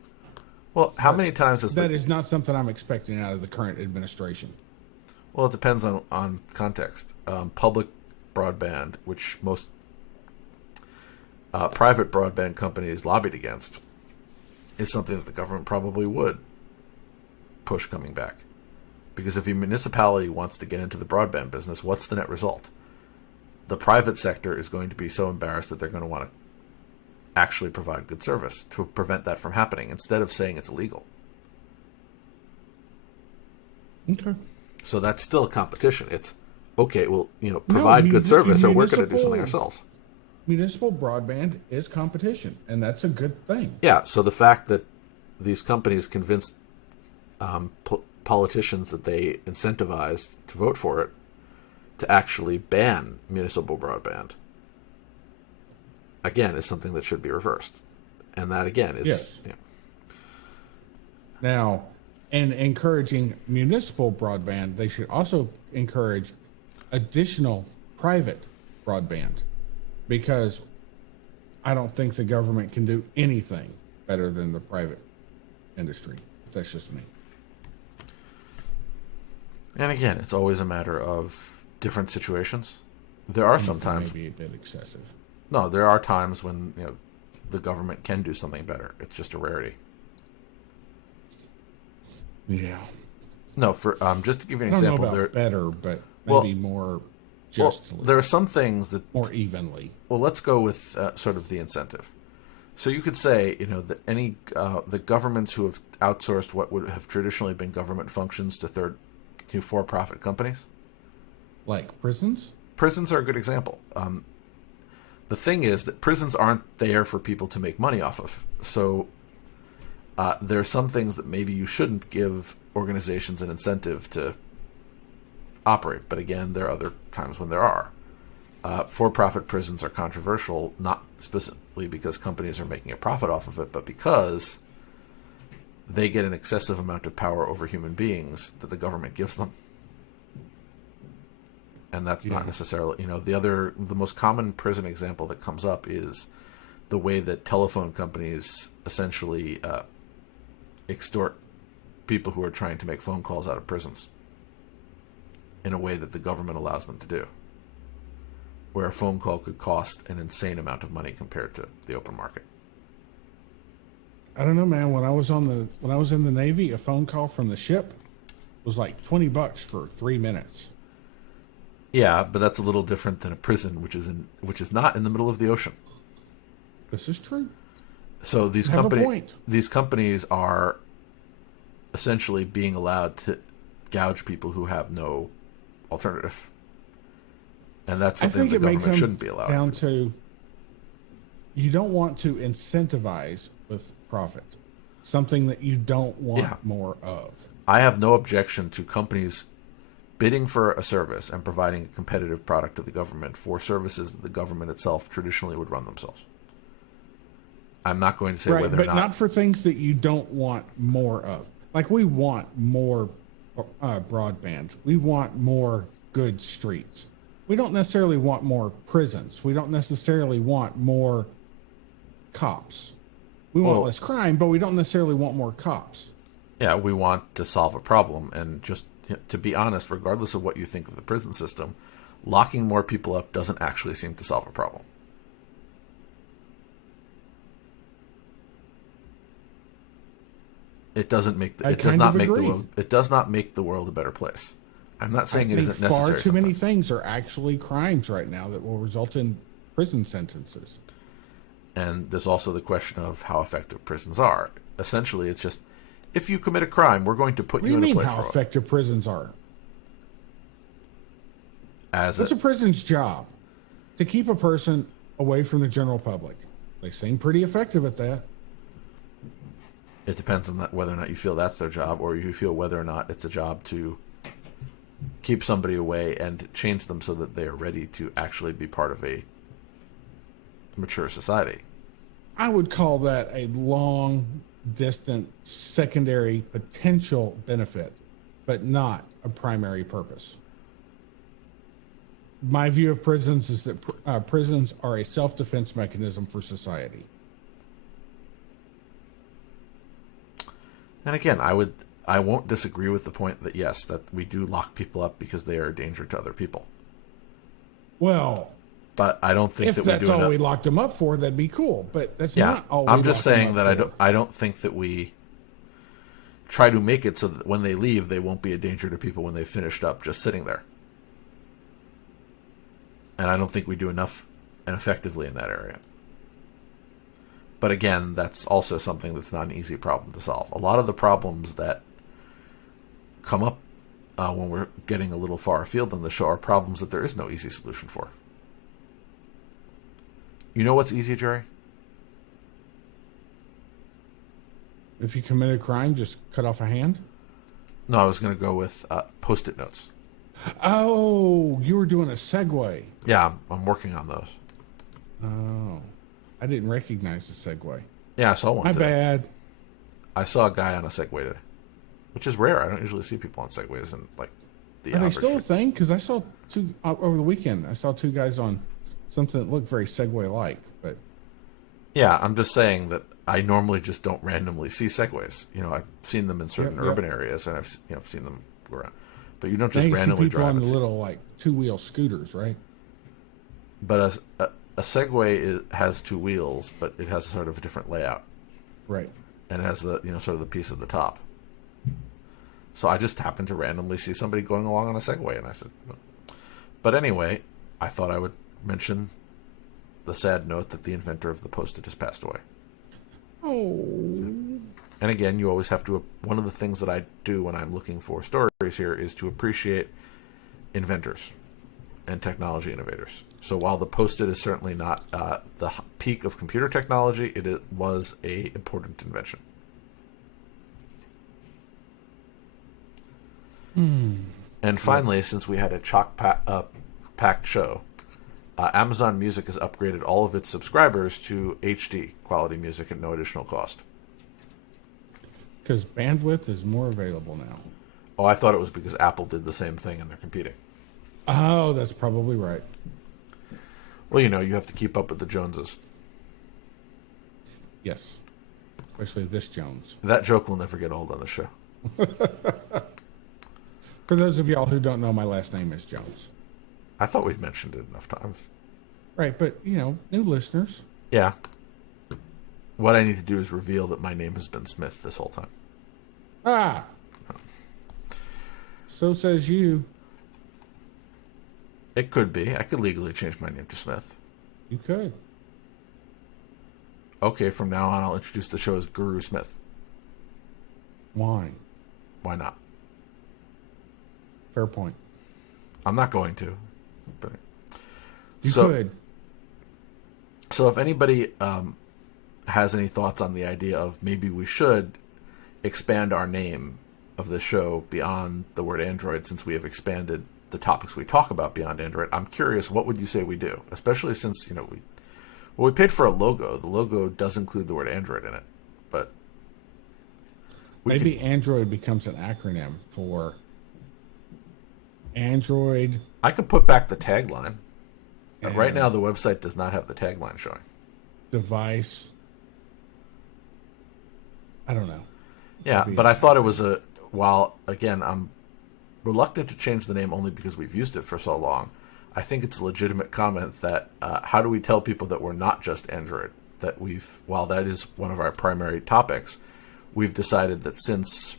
Well, how many times has that is not something I'm expecting out of the current administration. Well, it depends on context. Public broadband, which most private broadband companies lobbied against, is something that the government probably would push coming back. Because if a municipality wants to get into the broadband business, what's the net result? The private sector is going to be so embarrassed that they're going to want to actually provide good service to prevent that from happening instead of saying it's illegal. Okay. So that's still a competition. It's okay, well, provide good service or we're going to do something ourselves. Municipal broadband is competition, and that's a good thing. Yeah, so the fact that these companies convinced politicians that they incentivized to vote for it to actually ban municipal broadband, again, is something that should be reversed. And that, again, is... Yes. Now, in encouraging municipal broadband, they should also encourage additional private broadband, because I don't think the government can do anything better than the private industry. That's just me. And again, it's always a matter of different situations. There are sometimes maybe a bit excessive. No, there are times when the government can do something better. It's just a rarity. Yeah. No, for just to give you an I don't example, know about better, but maybe more Well, justly. there are some things that more evenly. Well, let's go with sort of the incentive. So you could say, that the governments who have outsourced what would have traditionally been government functions to for-profit companies, like prisons. Prisons are a good example. The thing is that prisons aren't there for people to make money off of. So there are some things that maybe you shouldn't give organizations an incentive to operate. But again, there are other times when there are. For-profit prisons are controversial, not specifically because companies are making a profit off of it, but because they get an excessive amount of power over human beings that the government gives them. And that's not necessarily, the most common prison example that comes up is the way that telephone companies essentially extort people who are trying to make phone calls out of prisons in a way that the government allows them to do, where a phone call could cost an insane amount of money compared to the open market. I don't know, man. When I was in the Navy, a phone call from the ship was like $20 for 3 minutes. Yeah, but that's a little different than a prison, which is not in the middle of the ocean. This is true. So these companies are essentially being allowed to gouge people who have no alternative, and that's something the government shouldn't be allowed. Down to you don't want to incentivize with profit something that you don't want more of. I have no objection to companies bidding for a service and providing a competitive product to the government for services that the government itself traditionally would run themselves. I'm not going to say whether or not. But not for things that you don't want more of. Like, we want more broadband. We want more good streets. We don't necessarily want more prisons. We don't necessarily want more cops. We want less crime, but we don't necessarily want more cops. Yeah, we want to solve a problem, and just to be honest, regardless of what you think of the prison system, locking more people up doesn't actually seem to solve a problem. It does not make the world a better place. I'm not saying it isn't necessary. Far too many things are actually crimes right now that will result in prison sentences. And there's also the question of how effective prisons are. Essentially, it's just, if you commit a crime, we're going to put you in a place for it. What do you mean how effective prisons are? What's a prison's job? To keep a person away from the general public. They seem pretty effective at that. It depends on whether or not you feel that's their job, or you feel whether or not it's a job to keep somebody away and change them so that they are ready to actually be part of a mature society. I would call that a long, distant, secondary potential benefit, but not a primary purpose. My view of prisons is that prisons are a self-defense mechanism for society. And again, I won't disagree with the point that yes, that we do lock people up because they are a danger to other people. Well, but I don't think if that we that's do all enough. we locked them up for, that'd be cool. But that's Yeah, not all. I'm just saying that I don't think that we try to make it so that when they leave, they won't be a danger to people when they've finished up just sitting there. And I don't think we do enough and effectively in that area. But again, that's also something that's not an easy problem to solve. A lot of the problems that come up when we're getting a little far afield on the show are problems that there is no easy solution for. You know what's easy, Jerry? If you commit a crime, just cut off a hand? No, I was going to go with Post-it notes. Oh, you were doing a segue. Yeah, I'm working on those. Oh, I didn't recognize the segue. Yeah, I saw one My today. bad. I saw a guy on a Segway today, which is rare. I don't usually see people on Segways and like the Are they average. still a thing? Because I saw two over the weekend. I saw two guys on something that looked very Segway-like. But Yeah, I'm just saying that I normally just don't randomly see Segways. You know, I've seen them in certain Yep. urban areas, and I've seen them go around. But you don't now just you see randomly people drive. on the and see- little like two-wheel scooters, right? But a Segway has two wheels, but it has sort of a different layout, Right. and it has the sort of the piece at the top. So I just happened to randomly see somebody going along on a Segway, and I said, "No." But anyway, I thought I would mention the sad note that the inventor of the Post-it has passed away. Oh. And again, you always have to. One of the things that I do when I'm looking for stories here is to appreciate inventors and technology innovators. So while the Post-it is certainly not the peak of computer technology, it was a important invention. And finally, since we had a packed show, Amazon Music has upgraded all of its subscribers to HD quality music at no additional cost. Because bandwidth is more available now. Oh, I thought it was because Apple did the same thing and they're competing. Oh, that's probably right. Well, you have to keep up with the Joneses. Yes. Especially this Jones. That joke will never get old on the show. For those of y'all who don't know, my last name is Jones. I thought we've mentioned it enough times. Right, but, new listeners. Yeah. What I need to do is reveal that my name has been Smith this whole time. Ah! So says you. It could be. I could legally change my name to Smith. You could. Okay, from now on, I'll introduce the show as Guru Smith. Why? Why not? Fair point. I'm not going to. But You could. So if anybody has any thoughts on the idea of maybe we should expand our name of the show beyond the word Android, since we have expanded the topics we talk about beyond Android, I'm curious, what would you say we do? Especially since, we paid for a logo. The logo does include the word Android in it, but Maybe Android becomes an acronym for Android. I could put back the tagline. And Right now, the website does not have the tagline showing. Device. I don't know. Yeah, Maybe but I thought it was while, again, I'm reluctant to change the name only because we've used it for so long. I think it's a legitimate comment that how do we tell people that we're not just Android? That while that is one of our primary topics, we've decided that since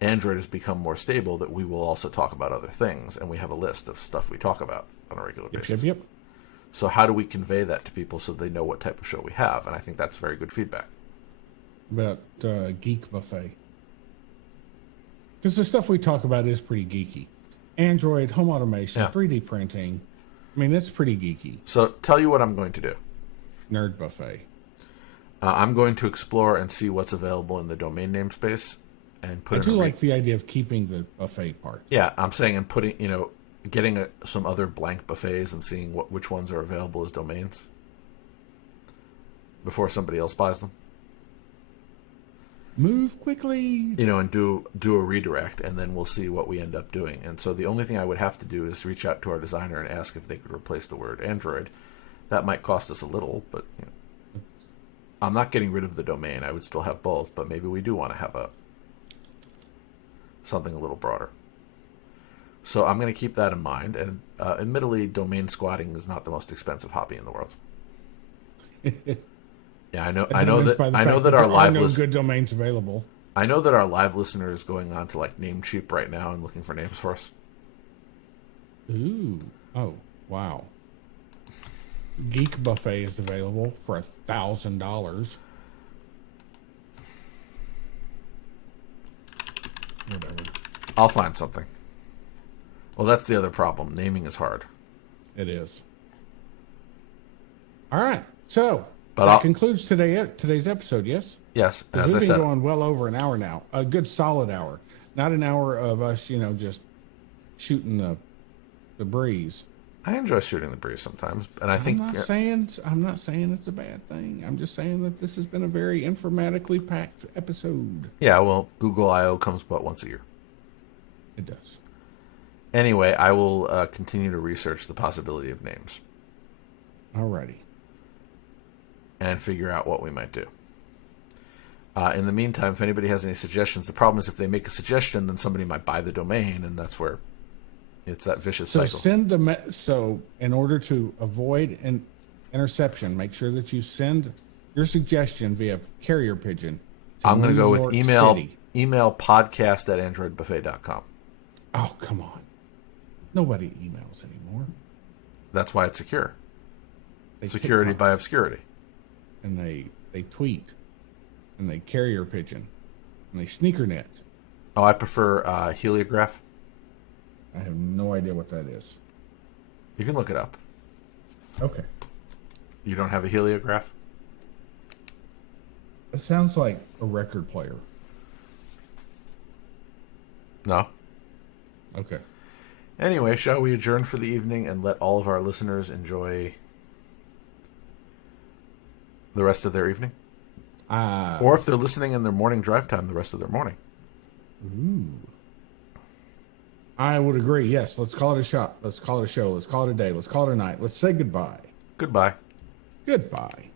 Android has become more stable, that we will also talk about other things, and we have a list of stuff we talk about on a regular basis. Yep. So how do we convey that to people so they know what type of show we have? And I think that's very good feedback. About Geek Buffet. Because the stuff we talk about is pretty geeky. Android, home automation, Yeah. 3D printing. I mean, that's pretty geeky. So tell you what I'm going to do. Nerd Buffet. I'm going to explore and see what's available in the domain namespace and put I in do a like the idea of keeping the buffet part. Yeah, I'm saying and putting, getting some other blank buffets and seeing which ones are available as domains before somebody else buys them. Move quickly. And do a redirect, and then we'll see what we end up doing. And so the only thing I would have to do is reach out to our designer and ask if they could replace the word Android. That might cost us a little, but I'm not getting rid of the domain. I would still have both, but maybe we do want to have something a little broader. So I'm going to keep that in mind. And admittedly, domain squatting is not the most expensive hobby in the world. Yeah, I know that our live good domains available. I know that our live listener is going on to like Namecheap right now and looking for names for us. Ooh. Oh, wow. Geek Buffet is available for $1,000. Whatever. I'll find something. Well, that's the other problem. Naming is hard. It is. All right. So that concludes today's episode, yes? Yes. As I said, we've been going well over an hour now. A good solid hour. Not an hour of us, just shooting the breeze. I enjoy shooting the breeze sometimes, and I'm not saying it's a bad thing. I'm just saying that this has been a very informatically packed episode. Yeah, well, Google I/O comes but once a year. It does. Anyway, I will continue to research the possibility of names. Alrighty. And figure out what we might do. In the meantime, if anybody has any suggestions, the problem is if they make a suggestion, then somebody might buy the domain, and that's where it's that vicious cycle. So in order to avoid an interception, make sure that you send your suggestion via carrier pigeon. I'm going to go with email podcast@androidbuffet.com. Oh, come on. Nobody emails anymore. That's why it's secure. Security by obscurity. And they tweet. And they carrier pigeon. And they sneakernet. Oh, I prefer heliograph. I have no idea what that is. You can look it up. Okay. You don't have a heliograph? It sounds like a record player. No. Okay. Anyway, shall we adjourn for the evening and let all of our listeners enjoy the rest of their evening? Or if they're listening in their morning drive time, the rest of their morning. Ooh. I would agree. Yes, let's call it a shot. Let's call it a show. Let's call it a day. Let's call it a night. Let's say goodbye. Goodbye. Goodbye.